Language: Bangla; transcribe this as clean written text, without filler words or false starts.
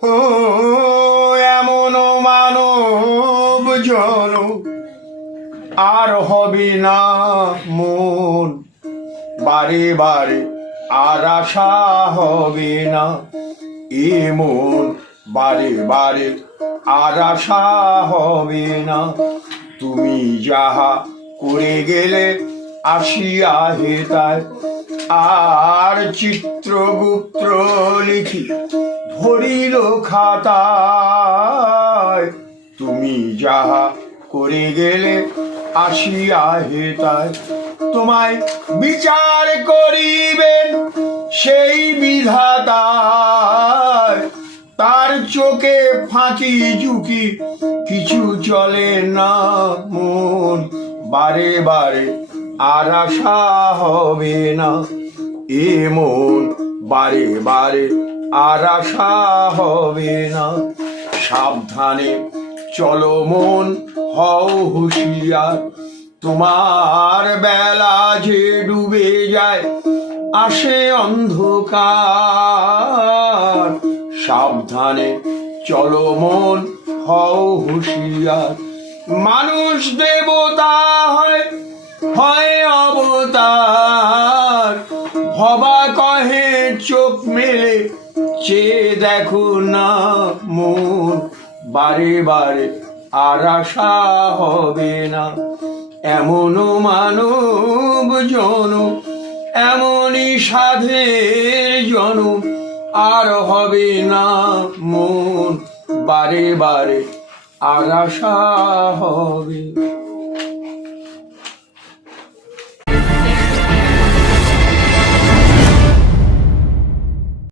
ও এমন মানব জন আর হবে না মন, বারে বারে আর আশা হবে না এমন, বারে বারে আর আশা হবে না। তুমি যাহা করে গেলে আসিয়া হেতায়, আর চিত্রগুপ্ত লিখি ধরিল খাতায়। তুমি যাহা করে গেলে আসিয়া হেতায়, তোমায় বিচার করিবেন সেই বিধাতা। তার চোখে ফাঁকি ঝুঁকি কিছু চলে না মন, বারে বারে আর আশা হবে না এমন, বারে বারে আর আশা হবে না। সাবধানে চলো মন, হও হুঁশিয়ার, তোমার বেলা যে ডুবে যায় আসে অন্ধকার। সাবধানে চলো মন, হও হুঁশিয়ার, মানুষ দেবতা হয় হয় অবতার। ভবা কহে চোখ মেলে চেয়ে দেখো না মন, বারে বারে আর আশা হবে না। এমনও মানব জন, এমনই সাধের জন আর হবে না মন, বারে বারে আর আশা হবে।